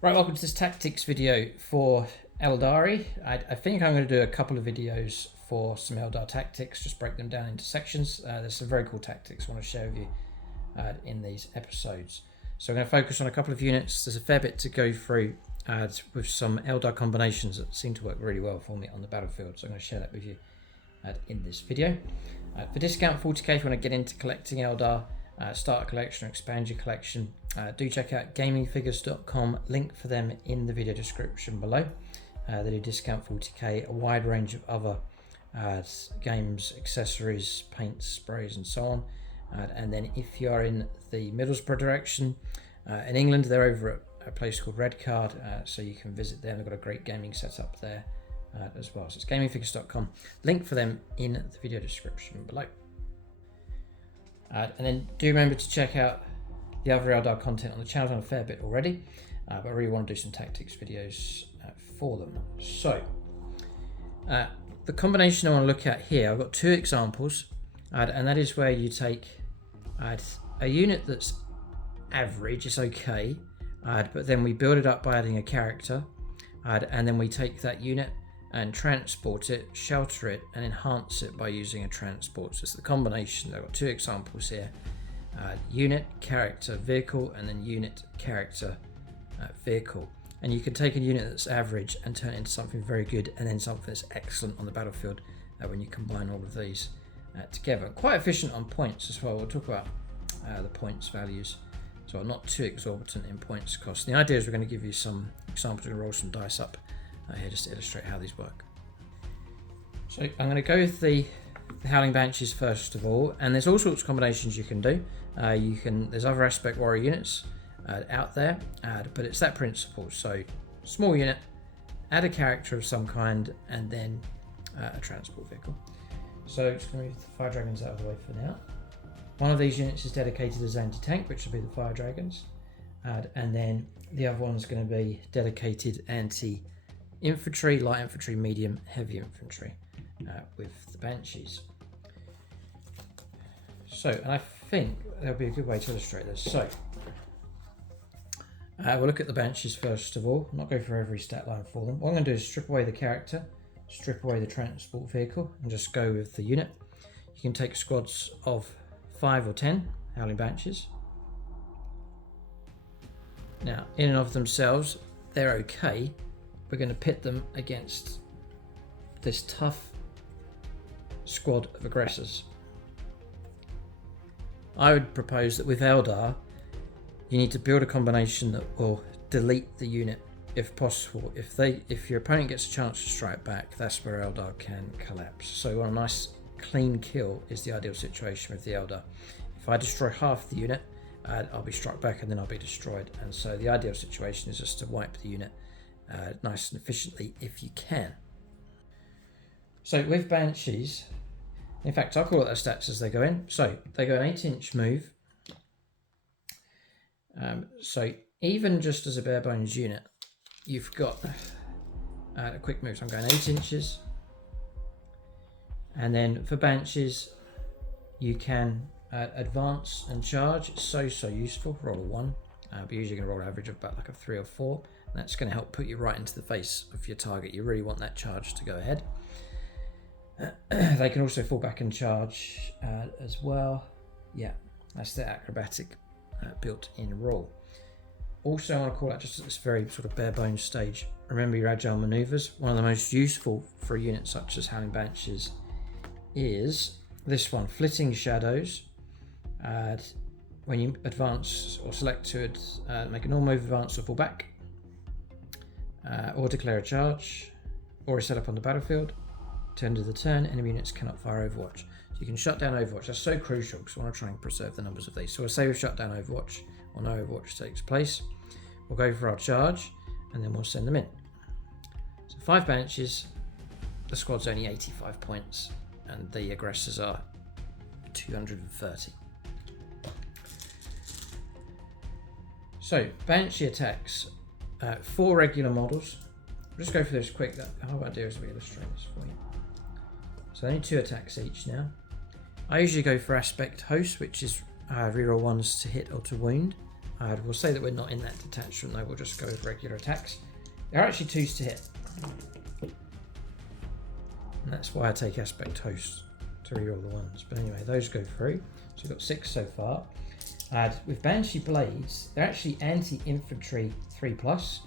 Right, welcome to this tactics video for Eldari. I think I'm going to do a couple of videos for some Eldar tactics, just break them down into sections. There's some very cool tactics I want to share with you in these episodes. So I'm going to focus on a couple of units. There's a fair bit to go through with some Eldar combinations that seem to work really well for me on the battlefield. So I'm going to share that with you in this video. For discount 40k, if you want to get into collecting Eldar, start a collection or expand your collection, do check out gamingfigures.com, link for them in the video description below. They do discount 40k, a wide range of other games, accessories, paints, sprays and so on. And then if you are in the Middlesbrough direction, in England, they're over at a place called Red Card, so you can visit them. They've got a great gaming setup there as well. So it's gamingfigures.com, link for them in the video description below. And then do remember to check out the other Eldar content on the channel. I've done a fair bit already, but I really want to do some tactics videos for them. So the combination I want to look at here, I've got two examples, and that is where you take a unit that's average, it's okay, but then we build it up by adding a character, and then we take that unit and transport it, shelter it, and enhance it by using a transport. So it's the combination. I've got two examples here: unit, character, vehicle, and then unit, character, vehicle. And you can take a unit that's average and turn it into something very good, and then something that's excellent on the battlefield when you combine all of these together. Quite efficient on points as well. We'll talk about the points values, so not too exorbitant in points cost. The idea is we're going to give you some examples. We're going to roll some dice up here just to illustrate how these work. So I'm going to go with the Howling Banshees first of all, and there's all sorts of combinations you can do. There's other aspect warrior units out there, but it's that principle. So small unit, add a character of some kind, and then a transport vehicle. So just going to move the fire dragons out of the way for now. One of these units is dedicated as anti-tank, which will be the fire dragons, and then the other one's going to be dedicated anti-infantry, light infantry, medium, heavy infantry with the banshees. So, and I think that'll be a good way to illustrate this. So we'll look at the banshees first of all. I'm not going for every stat line for them. What I'm going to do is strip away the character, strip away the transport vehicle, and just go with the unit. You can take squads of 5 or 10 Howling Banshees. Now, in and of themselves, they're okay. We're going to pit them against this tough squad of aggressors. I would propose that with Eldar, you need to build a combination that will delete the unit if possible. If your opponent gets a chance to strike back, that's where Eldar can collapse. So a nice clean kill is the ideal situation with the Eldar. If I destroy half the unit, I'll be struck back and then I'll be destroyed. And so the ideal situation is just to wipe the unit nice and efficiently if you can. So with Banshees, in fact, I'll call it their stats as they go in. So they go an 8-inch move. So even just as a bare bones unit, you've got a quick move. So I'm going 8 inches. And then for Banshees, you can advance and charge. It's so useful. Roll a 1. But usually you're going to roll an average of about like a 3 or 4. And that's going to help put you right into the face of your target. You really want that charge to go ahead. They can also fall back and charge as well. Yeah, that's the acrobatic built-in rule. Also, I want to call out just at this very sort of bare bones stage, remember your agile maneuvers. One of the most useful for a unit such as Howling Banshees is this one, Flitting Shadows. When you advance or select to make a normal move, advance or fall back, or declare a charge, or a setup on the battlefield. At the end of the turn, enemy units cannot fire Overwatch. So you can shut down Overwatch. That's so crucial because we want to try and preserve the numbers of these. So we'll say we've shut down Overwatch, or no Overwatch takes place. We'll go for our charge, and then we'll send them in. So 5 Banshees, the squad's only 85 points, and the aggressors are 230. So Banshee attacks, 4 regular models. I'll just go for this quick. The whole idea is we illustrate this for you. So only 2 attacks each now. I usually go for Aspect Host, which is reroll 1s to hit or to wound. We'll say that we're not in that detachment though, we'll just go with regular attacks. They're actually 2s to hit. And that's why I take aspect host to reroll the ones. But anyway, those go through. So we've got 6 so far. With Banshee Blades, they're actually anti-infantry 3+.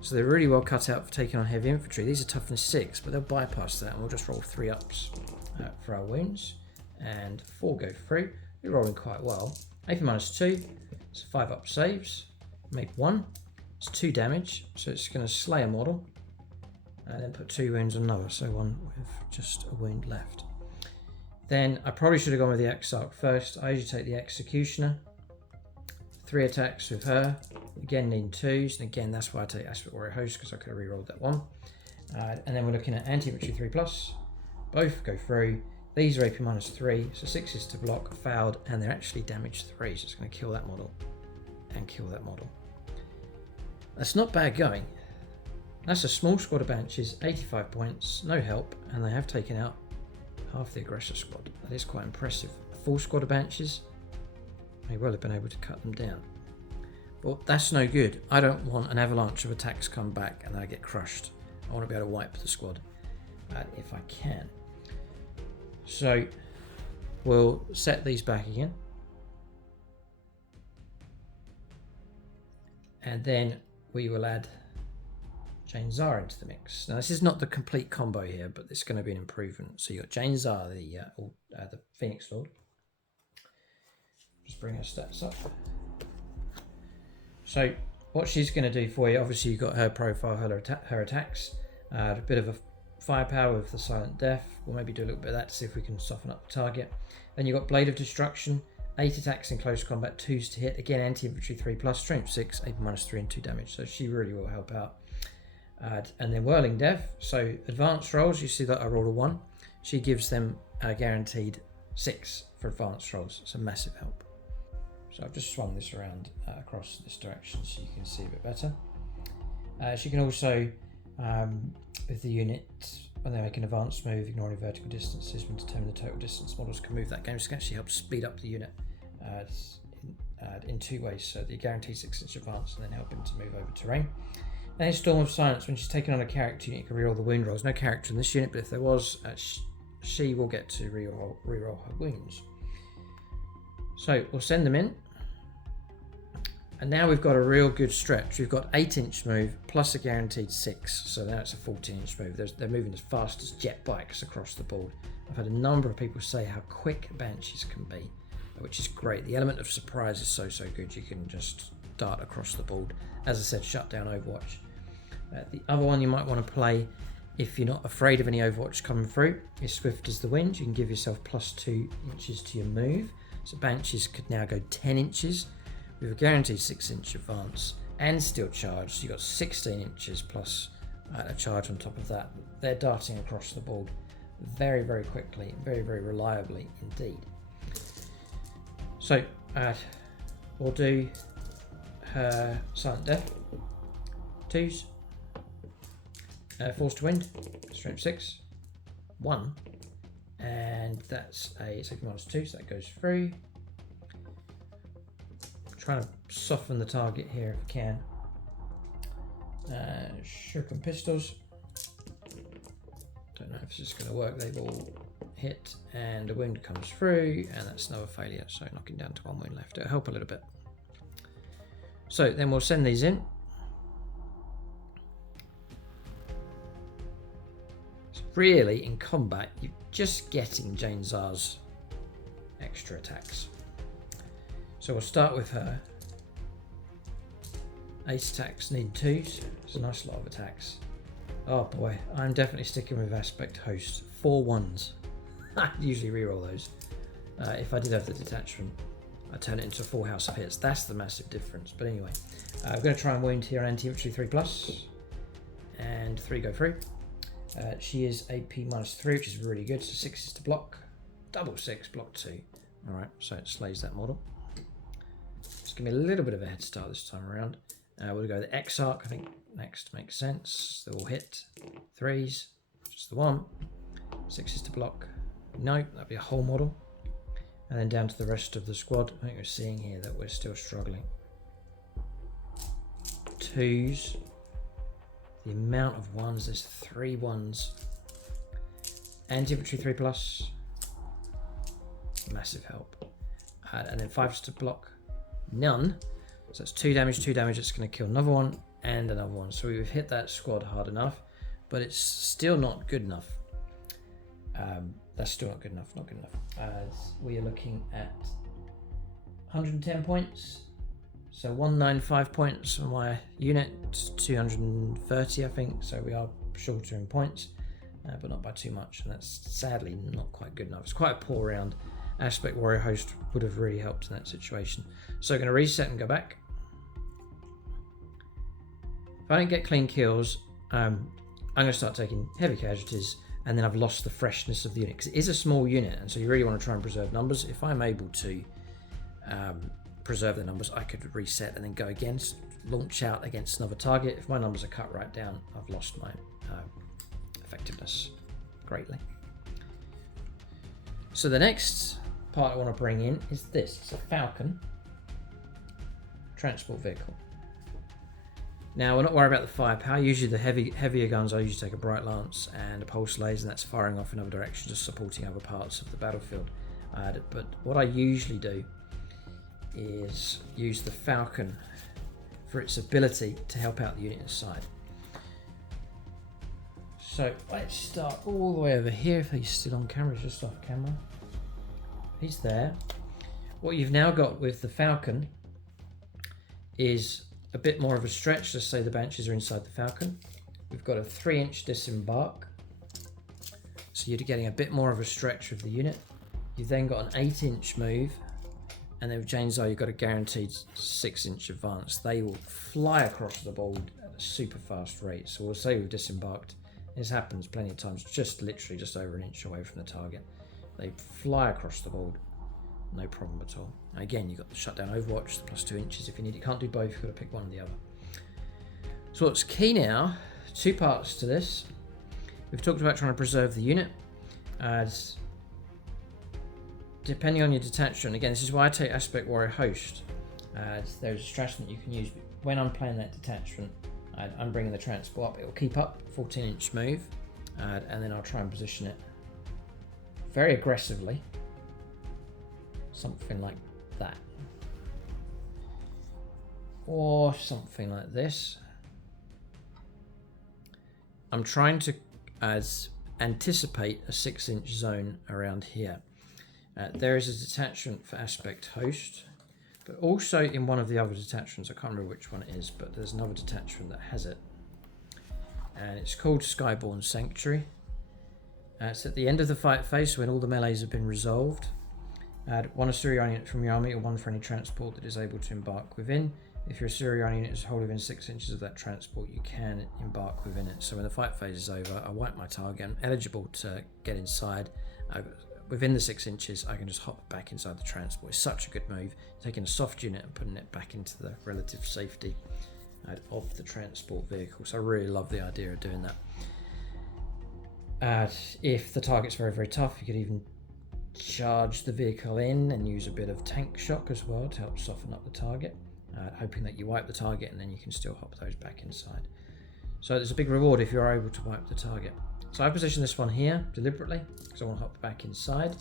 So they're really well cut out for taking on heavy infantry. These are toughness 6, but they'll bypass that and we'll just roll 3 ups for our wounds. And 4 go through. We're rolling quite well. AP -2, so 5 up saves. Make 1. It's 2 damage, so it's going to slay a model. And then put 2 wounds on another, so 1 with just a wound left. Then I probably should have gone with the Exarch first. I usually take the Executioner. 3 attacks with her. Again, needing 2s, and again, that's why I take Aspect Warrior Host, because I could have rerolled that one. And then we're looking at anti-infantry 3+. Both go through. These are AP -3, so 6s to block, failed, and they're actually damage 3, so it's going to kill that model and kill that model. That's not bad going. That's a small squad of Banshees, 85 points, no help, and they have taken out half the aggressor squad. That is quite impressive. A full squad of Banshees may well have been able to cut them down. But that's no good. I don't want an avalanche of attacks come back and then I get crushed. I want to be able to wipe the squad if I can. So we'll set these back again. And then we will add Jain Zar into the mix. Now this is not the complete combo here, but it's going to be an improvement. So you got Jain Zar, the Phoenix Lord. Just bring her stats up. So what she's going to do for you, obviously you've got her profile, her attacks, a bit of a firepower with the Silent Death. We'll maybe do a little bit of that to see if we can soften up the target. Then you've got Blade of Destruction, 8 attacks in close combat, 2s to hit. Again, anti-infantry 3+, strength 6, AP -3 and 2 damage. So she really will help out. And then Whirling Death. So advanced rolls, you see that I rolled a 1. She gives them a guaranteed 6 for advanced rolls. It's a massive help. So I've just swung this around across this direction so you can see a bit better. She can also, with the unit, when they make an advanced move, ignoring vertical distances, when determining the total distance, models can move that game. So it can actually help speed up the unit in 2 ways. So the guaranteed 6-inch advance and then helping to move over terrain. And then Storm of Silence, when she's taken on a character unit, you can reroll the wound rolls. No character in this unit, but if there was, she will get to reroll her wounds. So we'll send them in. And now we've got a real good stretch. We've got 8-inch move plus a guaranteed 6. So now it's a 14-inch move. They're moving as fast as jet bikes across the board. I've had a number of people say how quick Banshees can be, which is great. The element of surprise is so good. You can just dart across the board. As I said, shut down Overwatch. The other one you might want to play, if you're not afraid of any Overwatch coming through, is Swift as the Wind. You can give yourself +2 inches to your move. So Banshees could now go 10 inches. With a guaranteed 6-inch advance and still charge, so you've got 16 inches plus a charge on top of that. They're darting across the board very quickly, very reliably indeed. So we'll do her Silent Death, 2s, Force to Wind, strength 6, 1, and that's a second -2, so that goes through. Trying to soften the target here if we can. Shuriken pistols. Don't know if this is going to work. They've all hit and a wound comes through, and that's another failure. So knocking down to 1 wound left. It'll help a little bit. So then we'll send these in. So really, in combat, you're just getting Jain Zar's extra attacks. So we'll start with her. 8 attacks, need 2s. It's a nice lot of attacks. Oh boy, I'm definitely sticking with Aspect Host. 4 1s. I usually reroll those. If I did have the detachment, I'd turn it into a full house of hits. That's the massive difference. But anyway, I'm going to try and wound here anti-infantry 3+. And 3 go through. She is AP -3, which is really good. So 6 is to block. Double 6, block 2. Alright, so it slays that model. Give me a little bit of a head start this time around. We'll go the Exarch, I think next makes sense. They'll all hit. 3s, just the 1. 6 is to block. No, that'd be a whole model. And then down to the rest of the squad. I think we're seeing here that we're still struggling. 2s. The amount of 1s, there's 3 1s. Anti-infantry 3+. Massive help. And then 5s to block. None. So it's 2 damage, 2 damage. It's going to kill another one and another one. So we've hit that squad hard enough, but it's still not good enough. That's still not good enough, not good enough. As we are looking at 110 points. So 195 points for my unit, 230 I think. So we are shorter in points, but not by too much. And that's sadly not quite good enough. It's quite a poor round. Aspect Warrior Host would have really helped in that situation. So I'm going to reset and go back. If I don't get clean kills, I'm going to start taking heavy casualties, and then I've lost the freshness of the unit, because it is a small unit, and so you really want to try and preserve numbers. If I'm able to preserve the numbers, I could reset and then go again, launch out against another target. If my numbers are cut right down, I've lost my effectiveness greatly. So the next part I want to bring in is this. It's a Falcon transport vehicle. Now, we're not worried about the firepower. Usually the heavier guns, I usually take a Bright Lance and a Pulse Laser, and that's firing off in other directions, just supporting other parts of the battlefield. But what I usually do is use the Falcon for its ability to help out the unit inside. So let's start all the way over here. If he's still on camera, he's just off camera. He's there. What you've now got with the Falcon is a bit more of a stretch. Let's say the banshees are inside the Falcon. We've got a 3-inch disembark, so you're getting a bit more of a stretch of the unit. You've then got an 8-inch move, and then with Jain Zar you've got a guaranteed 6-inch advance. They will fly across the board at a super fast rate. So we'll say we've disembarked. This happens plenty of times, just literally just over an inch away from the target. They fly across the board, no problem at all. And again, you've got the shutdown Overwatch, the +2 inches if you need. You can't do both, you've got to pick one or the other. So what's key now, 2 parts to this. We've talked about trying to preserve the unit. As depending on your detachment, again, this is why I take Aspect Warrior Host. There's a strategy that you can use when I'm playing that detachment. I'm bringing the transport up, it will keep up, 14-inch move, and then I'll try and position it very aggressively, something like that, or something like this. I'm trying to anticipate a 6-inch zone around here. There is a detachment for Aspect Host, but also in one of the other detachments, I can't remember which one it is, but there's another detachment that has it. And it's called Skyborn Sanctuary. It's at the end of the fight phase, so when all the melees have been resolved. Add 1 Assyrian unit from your army, or 1 for any transport that is able to embark within. If your Assyrian unit is wholly within 6 inches of that transport, you can embark within it. So when the fight phase is over, I wipe my target, I'm eligible to get inside. Within the 6 inches, I can just hop back inside the transport. It's such a good move, taking a soft unit and putting it back into the relative safety of the transport vehicle. So I really love the idea of doing that. If the target's very, very tough, you could even charge the vehicle in and use a bit of tank shock as well to help soften up the target, hoping that you wipe the target and then you can still hop those back inside. So there's a big reward if you're able to wipe the target. So I position this one here deliberately because I want to hop back inside.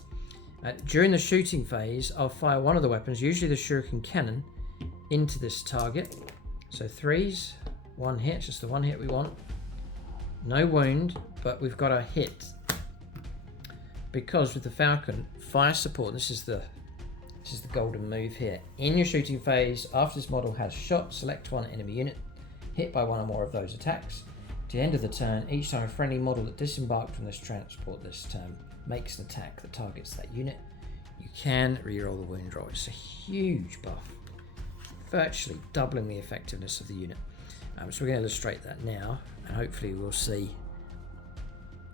During the shooting phase, I'll fire one of the weapons, usually the shuriken cannon, into this target. So 3s, 1 hit, just the 1 hit we want. No wound, but we've got a hit. Because with the Falcon, fire support, this is the golden move here. In your shooting phase, after this model has shot, select one enemy unit, hit by 1 or more of those attacks. To the end of the turn, each time a friendly model that disembarked from this transport this turn makes an attack that targets that unit, you can reroll the wound roll. It's a huge buff, virtually doubling the effectiveness of the unit. So we're going to illustrate that now, and hopefully we'll see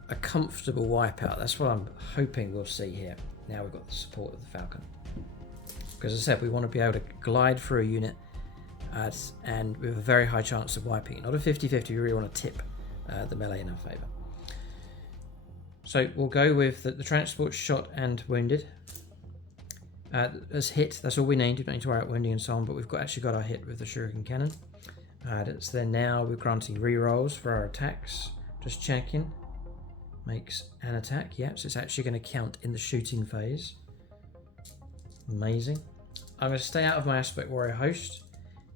a comfortable wipeout. That's what I'm hoping we'll see here. Now we've got the support of the Falcon. Because as I said, we want to be able to glide through a unit and with a very high chance of wiping it. Not a 50-50, we really want to tip the melee in our favour. So we'll go with the transport shot and wounded. As hit, that's all we need. You don't need to worry about wounding and so on, but we've actually got our hit with the shuriken cannon. It's there now. We're granting rerolls for our attacks. Just checking. Makes an attack. Yep, so it's actually going to count in the shooting phase. Amazing. I'm going to stay out of my Aspect Warrior host.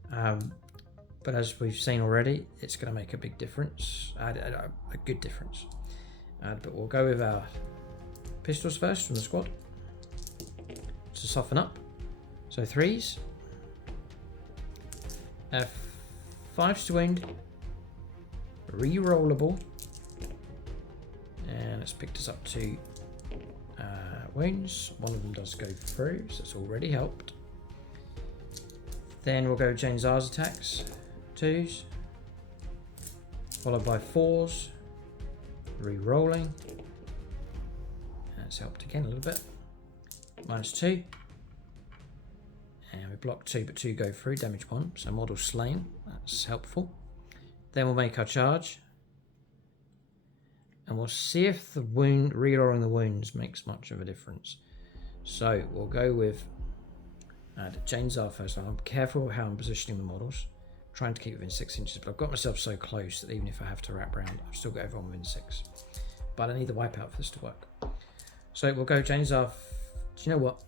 But as we've seen already, it's going to make a big difference. A good difference. But we'll go with our pistols first from the squad. To soften up. So 3s. 5s to wound. Rerollable. And it's picked us up to wounds. One of them does go through, so it's already helped. Then we'll go Jain Zar's attacks. 2s. Followed by 4s. Re-rolling. That's helped again a little bit. -2. And we block 2, but 2 go through. Damage 1. So model slain. That's helpful. Then we'll make our charge. And we'll see if the wound, rerolling the wounds makes much of a difference. So we'll go with Jain Zar first. I'm careful how I'm positioning the models. Trying to keep within 6 inches, but I've got myself so close that even if I have to wrap around, I've still got everyone within 6. But I need the wipeout for this to work. So we'll go Jain Zar. Do you know what?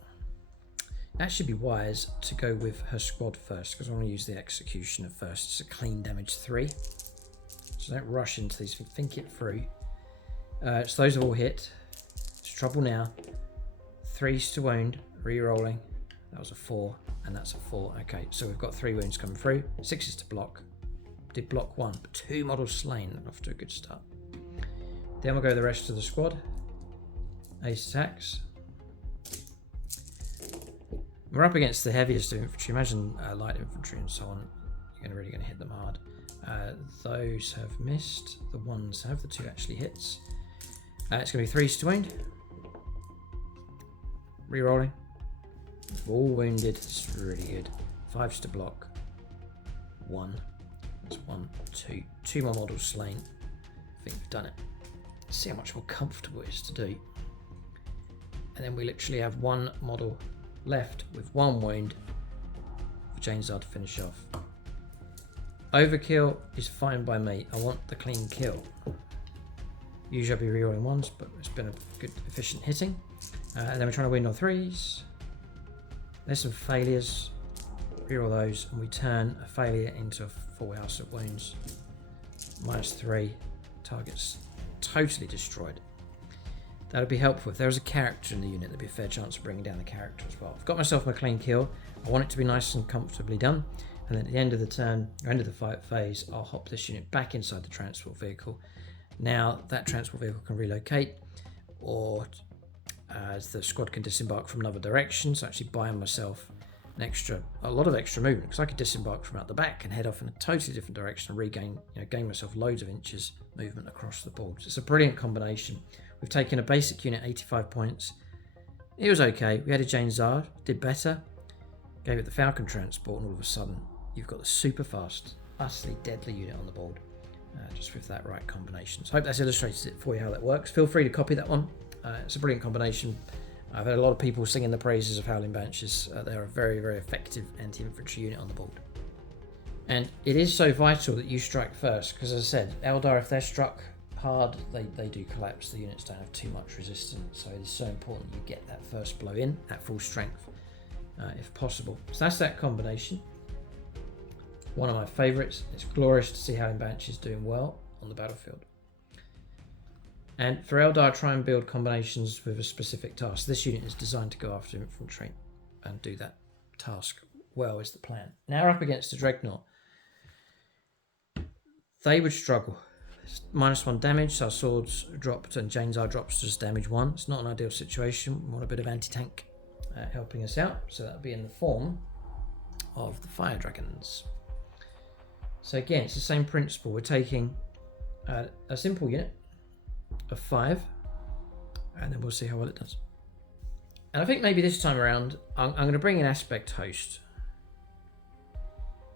That should be wise to go with her squad first, because I want to use the Executioner first. It's a clean damage 3. So don't rush into these, think it through. So those have all hit. It's trouble now. 3s to wound, re-rolling. That was a 4, and that's a 4. Okay, so we've got 3 wounds coming through. 6s to block. Did block 1, but 2 models slain. Off to a good start. Then we'll go the rest of the squad. Ace attacks. We're up against the heaviest of infantry. Imagine light infantry and so on. You're really going to hit them hard. Those have missed. The ones have. The 2 actually hits. It's going to be 3s to wound. Rerolling. All wounded. It's really good. 5s to block. 1. That's 1, 2. 2 more models slain. I think we've done it. Let's see how much more comfortable it is to do. And then we literally have 1 model left with 1 wound for Jain Zar to finish off. Overkill is fine by me. I want the clean kill. Usually I'll be rerolling 1s, but it's been a good, efficient hitting. And then we're trying to win on 3s. There's some failures. Reroll those, and we turn a failure into a full house of wounds. -3. Target's totally destroyed. That would be helpful. If there was a character in the unit, there'd be a fair chance of bringing down the character as well. I've got myself my clean kill. I want it to be nice and comfortably done. And then at the end of the turn, or end of the fight phase, I'll hop this unit back inside the transport vehicle. Now that transport vehicle can relocate, or as the squad can disembark from another direction. So actually buying myself a lot of extra movement, because I could disembark from out the back and head off in a totally different direction and regain, gain myself loads of inches movement across the board. So it's a brilliant combination. We've taken a basic unit, 85 points. It was okay. We had a Jain Zar, did better. Gave it the Falcon transport, and all of a sudden, you've got the super fast, utterly deadly unit on the board. Just with that right combination. So I hope that's illustrated it for you how that works. Feel free to copy that one. It's a brilliant combination. I've had a lot of people singing the praises of Howling Banshees. They're a very, very effective anti-infantry unit on the board. And it is so vital that you strike first, because as I said, Eldar, if they're struck hard, they do collapse. The units don't have too much resistance, so it is so important you get that first blow in at full strength, if possible. So that's that combination. One of my favourites. It's glorious to see Howling Banshees doing well on the battlefield. And for Eldar, try and build combinations with a specific task. This unit is designed to go after infantry and do that task well, is the plan. Now we're up against the Dreadnought. They would struggle. -1 damage, so our swords dropped and Jain Zar drops just damage 1. It's not an ideal situation. We want a bit of anti-tank helping us out, so that'll be in the form of the Fire Dragons. So again, it's the same principle. We're taking a simple unit of 5, and then we'll see how well it does. And I think maybe this time around, I'm going to bring in Aspect Host.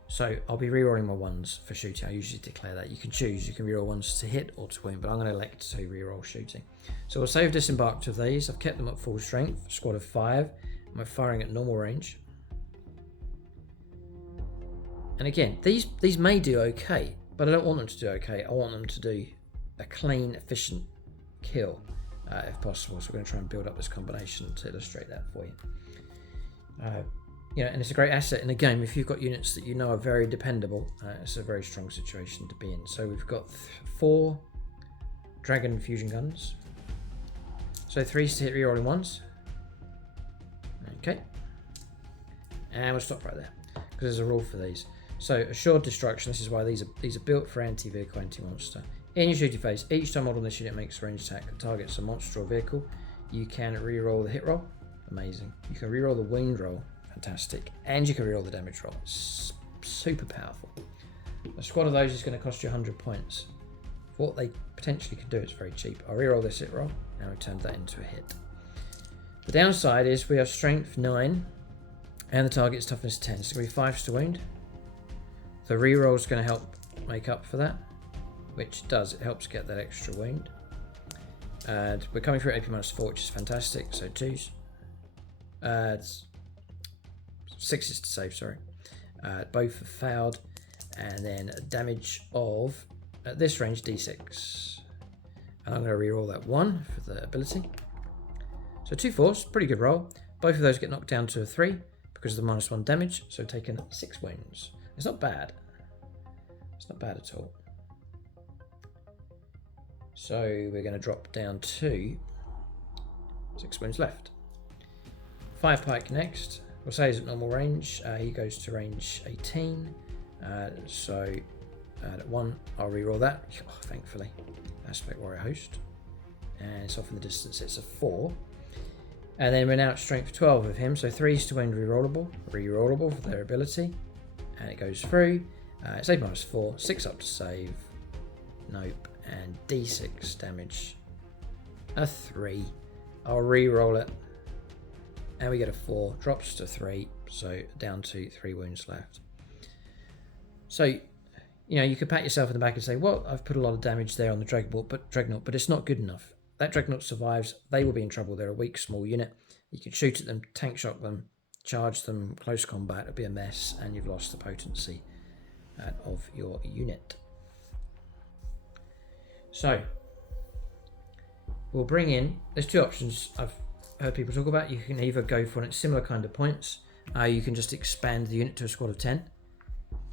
So I'll be rerolling my 1s for shooting. I usually declare that. You can choose. You can reroll 1s to hit or to win, but I'm going to elect to reroll shooting. So we'll save disembarked of these. I've kept them at full strength, squad of 5. And we're firing at normal range. And again, these may do okay, but I don't want them to do okay. I want them to do a clean, efficient kill, if possible. So we're going to try and build up this combination to illustrate that for you. And it's a great asset in the game if you've got units that you know are very dependable. It's a very strong situation to be in. So we've got 4 dragon fusion guns. So 3 to hit rerolling ones. Okay. And we'll stop right there because there's a rule for these. So assured destruction. This is why these are built for anti-vehicle, anti-monster. In your shooting phase, each time model on this unit makes a ranged attack that targets a monster or vehicle, you can reroll the hit roll. Amazing. You can reroll the wound roll. Fantastic. And you can reroll the damage roll. It's super powerful. A squad of those is going to cost you 100 points. For what they potentially can do, it's very cheap. I'll reroll this hit roll and we turned that into a hit. The downside is we have strength 9 and the target's toughness 10. So it's going to be 5 to wound. The reroll is going to help make up for that, which does. It helps get that extra wound. And we're coming through at AP -4, which is fantastic. So 2s. 6s to save, sorry. Both have failed. And then damage of, at this range, D6. And I'm going to reroll that 1 for the ability. So 2 4s, pretty good roll. Both of those get knocked down to a 3 because of the -1 damage. So taken 6 wounds. It's not bad. It's not bad at all. So we're going to drop down to 6 wounds left. Fire Pike next. We'll say he's at normal range. He goes to range 18. So at 1, I'll reroll that. Oh, thankfully. Aspect Warrior Host. And it's off in the distance. It's a 4. And then we're now at strength 12 of him. So 3s to wound rerollable for their ability. And it goes through. It's AP -4. 6 up to save. Nope. And D6 damage. A 3. I'll reroll it. And we get a 4. Drops to 3. So down to 3 wounds left. So, you could pat yourself in the back and say, well, I've put a lot of damage there on the Dreadnought, but it's not good enough. That Dreadnought survives. They will be in trouble. They're a weak, small unit. You can shoot at them, tank shock them, charge them, close combat. It'll be a mess, and you've lost the potency of your unit. So, we'll bring in, there's 2 options I've heard people talk about. You can either go for a similar kind of points. You can just expand the unit to a squad of 10.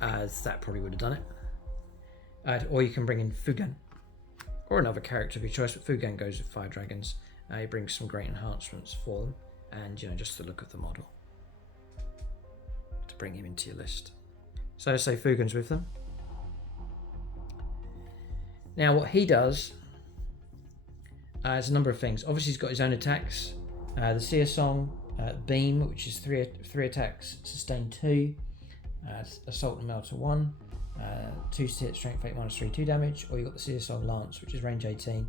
That probably would have done it. Or you can bring in Fuegan. Or another character of your choice, but Fuegan goes with Fire Dragons. He brings some great enhancements for them. And, just the look of the model. To bring him into your list. So say Fuegan's with them. Now what he does is a number of things. Obviously he's got his own attacks. The Seer Song, Beam, which is 3 attacks, sustain 2. Assault and Melter 1. 2 to hit, strength 8 -3, 2 damage. Or you've got the Seer Song Lance, which is range 18.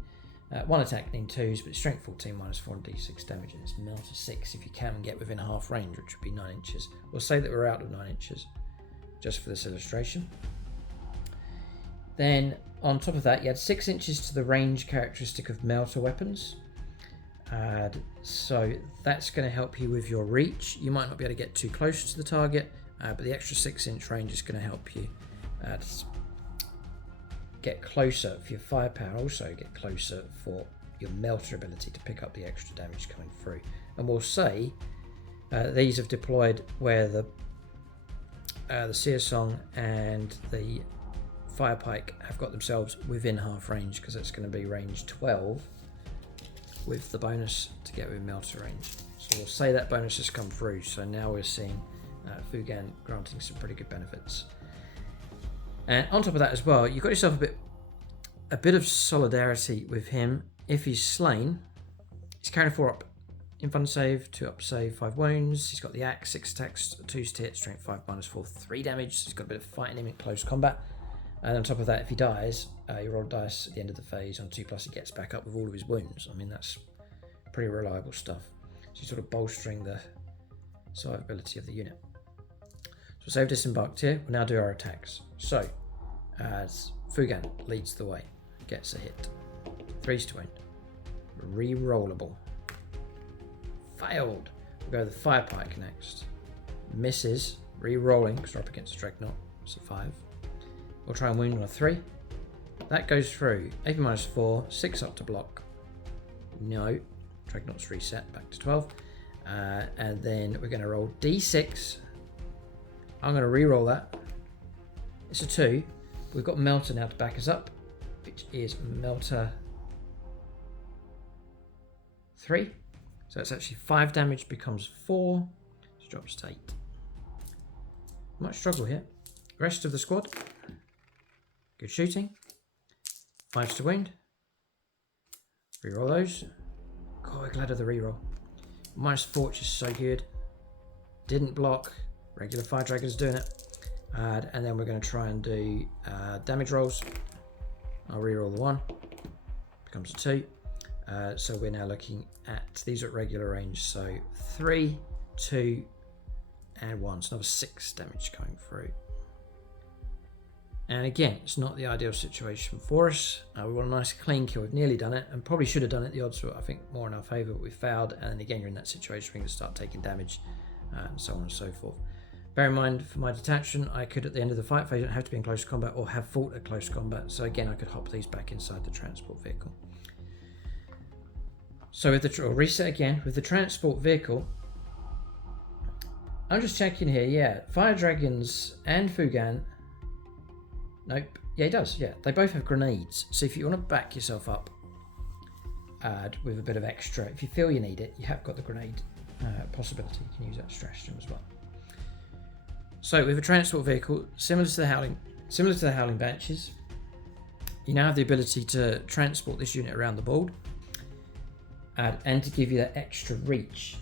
1 attack in 2s, but strength 14 -4 and D6 damage. And it's Melter 6 if you can get within half range, which would be 9 inches. We'll say that we're out of 9 inches, just for this illustration. Then on top of that, you had 6 inches to the range characteristic of Melter weapons. So that's going to help you with your reach. You might not be able to get too close to the target, but the extra 6-inch range is going to help you get closer for your firepower. Also get closer for your Melter ability to pick up the extra damage coming through. And we'll say these have deployed where the Seer Song and the Fire Pike have got themselves within half range, because it's going to be range 12 with the bonus to get within Melter range. So we'll say that bonus has come through. So now we're seeing Fuegan granting some pretty good benefits. And on top of that as well, you've got yourself a bit of solidarity with him. If he's slain, he's carrying 4 up in fun save, 2 up save, 5 wounds. He's got the axe, 6 attacks, 2s to hit, strength 5 -4, 3 damage. So he's got a bit of fighting him in close combat. And on top of that, if he dies, you roll dice at the end of the phase. On 2+, he gets back up with all of his wounds. I mean, that's pretty reliable stuff. So you're sort of bolstering the survivability of the unit. So save disembarked here. We'll now do our attacks. So, as Fuegan leads the way, gets a hit. 3s to wound. Rerollable. Failed. We'll go to the Fire Pike next. Misses. Re-rolling because we're up against the Dreadnought. so 5. We'll try and wound on a 3. That goes through. AP -4, 6 up to block. No. Dreadnought's reset back to 12. And then we're going to roll D6. I'm going to re-roll that. It's a 2. We've got Melter now to back us up, which is Melter 3. So it's actually 5 damage becomes 4. So drops to 8. Might struggle here. Rest of the squad. Good shooting. 5s to wound. Reroll those. God, we're glad of the reroll. -4, which is so good. Didn't block. Regular fire dragon's doing it. And then we're going to try and do damage rolls. I'll reroll the 1. Becomes a 2. So we're now looking at these at regular range. So 3, 2, and 1. So another 6 damage coming through. And again, it's not the ideal situation for us. We want a nice clean kill. We've nearly done it, and probably should have done it. The odds were, I think, more in our favour, but we failed. And then again, you're in that situation where you can start taking damage, and so on and so forth. Bear in mind, for my detachment, I could, at the end of the fight phase, don't have to be in close combat or have fought at close combat. So again, I could hop these back inside the transport vehicle. So with the reset again with the transport vehicle. I'm just checking here. Yeah, fire dragons and Fuegan. Nope. Yeah, he does. Yeah, they both have grenades. So if you want to back yourself up with a bit of extra, if you feel you need it, you have got the grenade possibility. You can use that stratagem as well. So with a transport vehicle, similar to the Howling banshees, you now have the ability to transport this unit around the board and to give you that extra reach.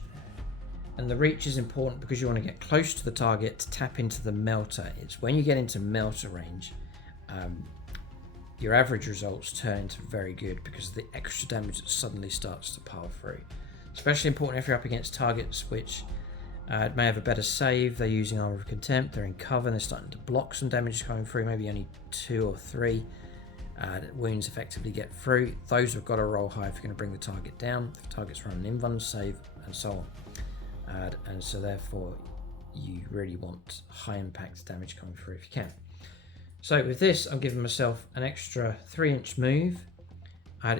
And the reach is important because you want to get close to the target to tap into the melter. It's when you get into melter range, your average results turn into very good because of the extra damage that suddenly starts to pile through. Especially important if you're up against targets which may have a better save. They're using Armor of Contempt, they're in cover, and they're starting to block some damage coming through, maybe only 2 or 3 wounds effectively get through. Those have got to roll high if you're going to bring the target down, if the target's running an invuln save, and so on. And so therefore you really want high impact damage coming through if you can. So with this, I'm giving myself an extra 3-inch move.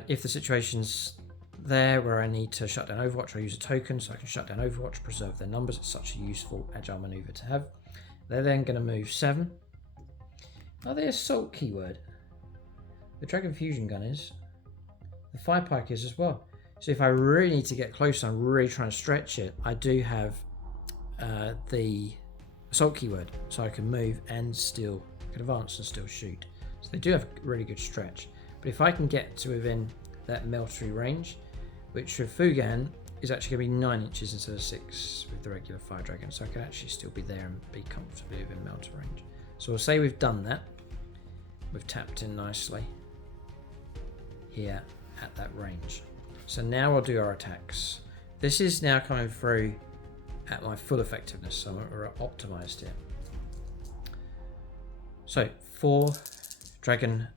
If the situation's there where I need to shut down Overwatch, I use a token so I can shut down Overwatch, preserve their numbers. It's such a useful agile maneuver to have. They're then going to move 7. Are they assault keyword? The Dragon Fusion Gun is. The Fire Pike is as well. So if I really need to get close, I'm really trying to stretch it, I do have the assault keyword, so I can move and still can advance and still shoot. So they do have a really good stretch. But if I can get to within that meltery range, which for Fuegan is actually going to be 9 inches instead of 6 with the regular fire dragon, so I can actually still be there and be comfortably within melter range. So we'll say we've done that. We've tapped in nicely here at that range. So now I'll do our attacks. This is now coming through at my full effectiveness, so we're optimized here. So 4 dragon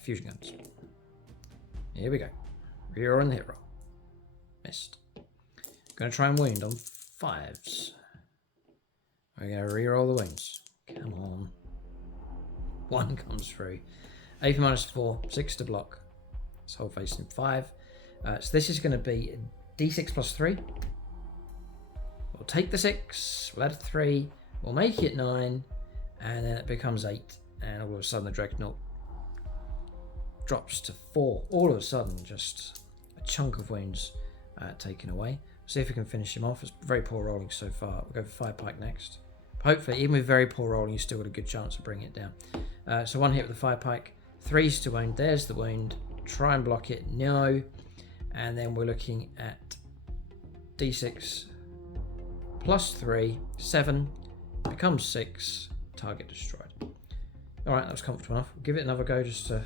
fusion guns. Here we go. Rear on the hit roll. Missed. Gonna try and wound on 5s. We're gonna reroll the wounds. Come on. 1 comes through. AP -4, 6 to block. This whole facing 5. So this is going to be D6 plus 3. We'll take the 6, we'll add a 3, we'll make it 9, and then it becomes 8. And all of a sudden the Dreadnought drops to 4. All of a sudden, just a chunk of wounds taken away. See if we can finish him off. It's very poor rolling so far. We'll go for Fire Pike next. Hopefully, even with very poor rolling, you still got a good chance of bringing it down. So 1 hit with the Fire Pike, 3s to wound. There's the wound. Try and block it. No. And then we're looking at D6 plus 3, 7, becomes 6, target destroyed. Alright, that was comfortable enough. We'll give it another go just to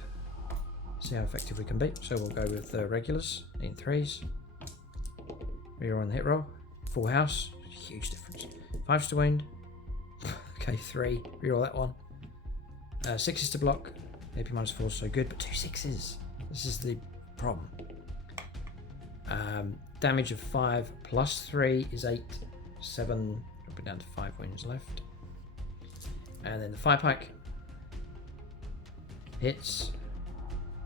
see how effective we can be. So we'll go with the regulars in 3s. Reroll on the hit roll. Full house. Huge difference. 5s to wound. Okay, 3. Reroll that one. 6s to block. AP -4 is so good, but 2 6s. This is the problem. Damage of 5 plus 3 is 8. 7. Drop it down to 5 wounds left. And then the fire pike hits,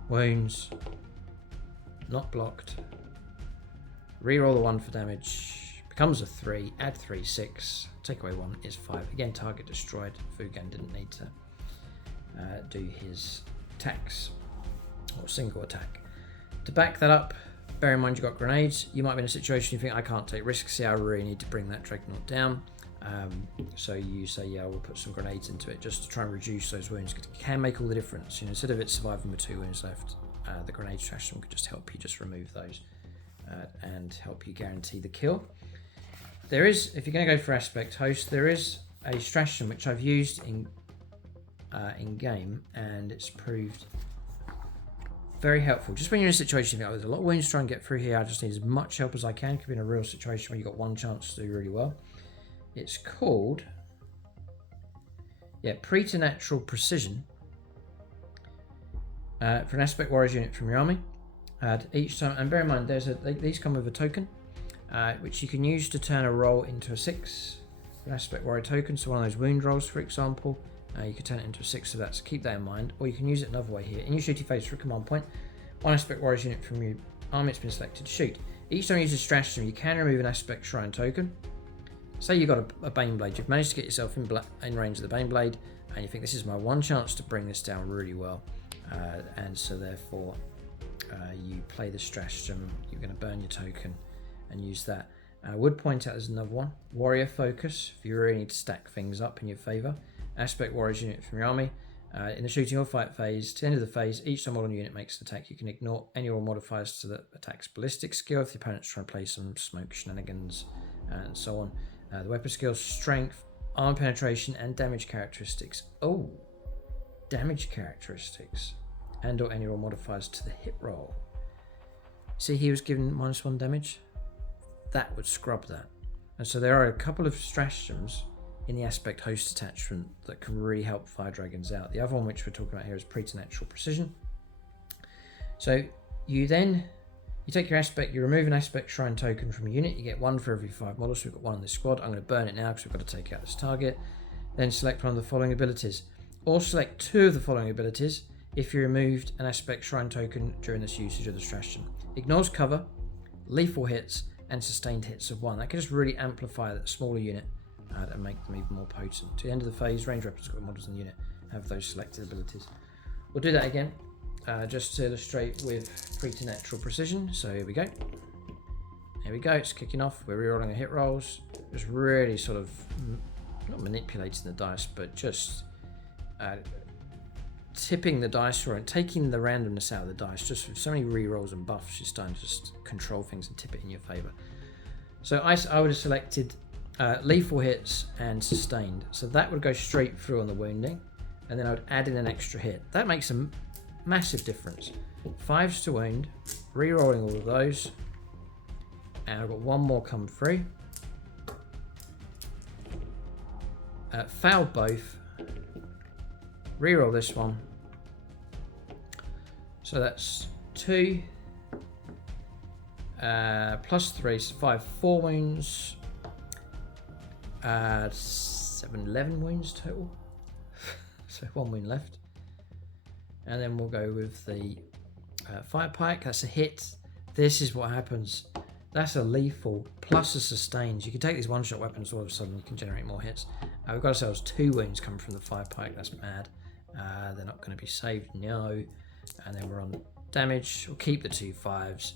wounds, not blocked. Reroll the 1 for damage, becomes a 3, add 3, 6, take away 1 is 5. Again, target destroyed. Fuegan didn't need to do his attacks or single attack. To back that up, bear in mind you've got grenades. You might be in a situation you think, I can't take risks here, I really need to bring that Dreadnought down. So you say, yeah, we'll put some grenades into it just to try and reduce those wounds. It can make all the difference. You know, instead of it surviving with 2 wounds left, the grenade stratagem could just help you just remove those and help you guarantee the kill. There is, if you're going to go for aspect host, there is a stratagem which I've used in game, and it's proved very helpful. Just when you're in a situation, you think, oh, there's a lot of wounds to try and get through here, I just need as much help as I can. Could be in a real situation where you've got one chance to do really well. It's called, Preternatural Precision. For an Aspect Warriors unit from your army. Each time, and bear in mind, these come with a token, which you can use to turn a roll into a 6. An Aspect Warrior token, so one of those wound rolls, for example, you can turn it into a 6 of that, so keep that in mind. Or you can use it another way here. In your shooting phase for a command point, one Aspect Warriors unit from your army has been selected to shoot. Each time you use a stratagem, you can remove an Aspect Shrine token. Say you've got a Baneblade, you've managed to get yourself in range of the Baneblade, and you think this is my one chance to bring this down really well, and so therefore you play the stratagem, you're going to burn your token and use that. I would point out there's another one, Warrior Focus, if you really need to stack things up in your favour. Aspect Warriors unit from your army. In the shooting or fight phase, to the end of the phase, each time modern unit makes an attack, you can ignore any roll modifiers to the attack's ballistic skill if the opponent's trying to play some smoke shenanigans and so on. The weapon skill, strength, armor penetration, and damage characteristics. Oh, damage characteristics. And or any roll modifiers to the hit roll. See, he was given -1 damage. That would scrub that. And so there are a couple of stratagems in the Aspect Host attachment that can really help Fire Dragons out. The other one which we're talking about here is Preternatural Precision. So you take your Aspect, you remove an Aspect Shrine token from a unit, you get 1 for every 5 models, so we've got 1 in this squad. I'm going to burn it now because we've got to take out this target. Then select one of the following abilities. Or select 2 of the following abilities if you removed an Aspect Shrine token during this usage of the stratagem. Ignores cover, lethal hits, and sustained hits of 1. That can just really amplify that smaller unit and make them even more potent. To the end of the phase, range weapons got models in the unit have those selected abilities. We'll do that again. Just to illustrate with Preternatural Precision. So here we go. Here we go, it's kicking off. We're rerolling the hit rolls. Just really sort of, not manipulating the dice, but just tipping the dice or taking the randomness out of the dice. Just with so many rerolls and buffs, you're starting to just control things and tip it in your favour. So I would have selected lethal hits and sustained. So that would go straight through on the wounding. And then I would add in an extra hit. That makes a massive difference. 5s to wound, re-rolling all of those, and I've got 1 more come through. Failed both, re-roll this one, so that's 2 plus 3, so 5, 4 wounds, 7, 11 wounds total, so 1 wound left. And then we'll go with the fire pike. That's a hit. This is what happens. That's a lethal plus a sustained. You can take these one-shot weapons, all of a sudden you can generate more hits. We've got ourselves 2 wounds coming from the fire pike. That's mad. They're not going to be saved. No. And then we're on damage. We'll keep the 2 5s.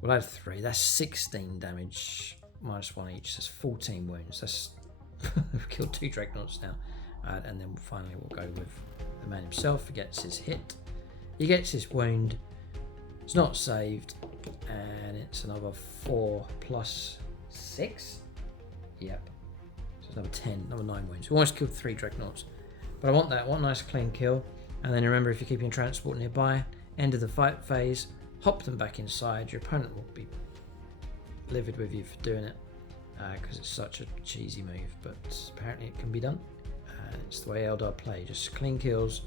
We'll add 3. That's 16 damage. -1 each. That's 14 wounds. That's we've killed 2 Dreadnoughts now. And then finally we'll go with the man himself. He gets his hit, he gets his wound, it's not saved, and it's another 4 plus 6. Yep, so it's another 10, another 9 wounds. We almost killed 3 Dreadnoughts, but I want that one nice clean kill. And then remember, if you're keeping transport nearby, end of the fight phase, hop them back inside. Your opponent will be livid with you for doing it because it's such a cheesy move, but apparently it can be done. It's the way Eldar play, just clean kills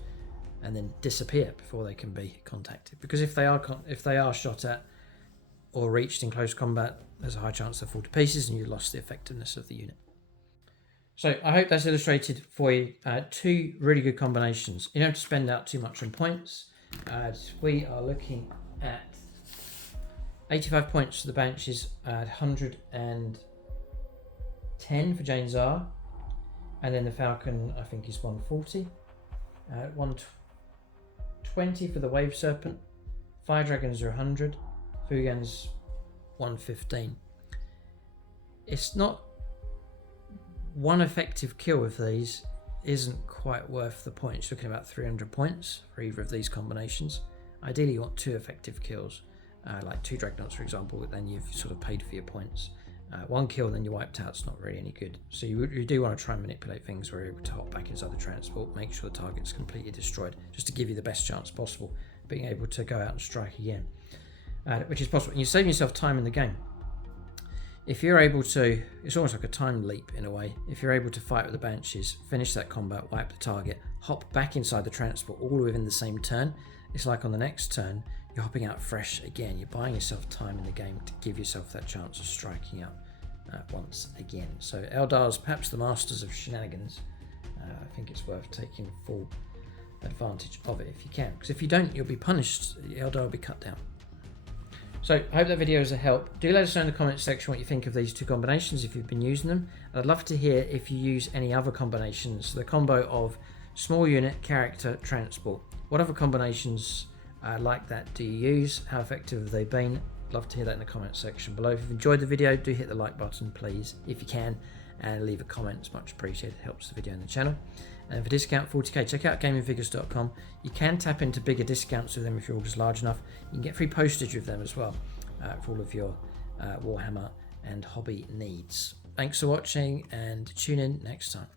and then disappear before they can be contacted. Because if they are shot at or reached in close combat, there's a high chance they'll fall to pieces and you've lost the effectiveness of the unit. So I hope that's illustrated for you. Two really good combinations. You don't have to spend out too much on points. We are looking at 85 points for the banshees, 110 for Jain Zar, and then the Falcon I think is 140. 120 for the wave serpent. Fire dragons are 100. Fuegan's 115. It's not one effective kill with these isn't quite worth the points. You're looking at about 300 points for either of these combinations. Ideally you want two effective kills, like two Dreadnoughts for example, but then you've sort of paid for your points. One kill then you're wiped out, it's not really any good. So you do want to try and manipulate things where you're able to hop back inside the transport, make sure the target's completely destroyed, just to give you the best chance possible being able to go out and strike again, which is possible. And you're saving yourself time in the game. If you're able to, it's almost like a time leap in a way. If you're able to fight with the banshees, finish that combat, wipe the target, hop back inside the transport all within the same turn, it's like on the next turn you're hopping out fresh again. You're buying yourself time in the game to give yourself that chance of striking out once again. So Eldar's perhaps the masters of shenanigans. I think it's worth taking full advantage of it if you can, because if you don't you'll be punished. Eldar will be cut down. So I hope that video is a help. Do let us know in the comments section what you think of these two combinations if you've been using them. And I'd love to hear if you use any other combinations, the combo of small unit, character, transport. What other combinations like that do you use? How effective have they been? I'd love to hear that in the comments section below. If you've enjoyed the video, do hit the like button please if you can, and leave a comment. It's much appreciated, it helps the video and the channel. And for discount 40k, check out gamingfigures.com. You can tap into bigger discounts with them if your order's large enough. You can get free postage with them as well for all of your Warhammer and hobby needs. Thanks for watching and tune in next time.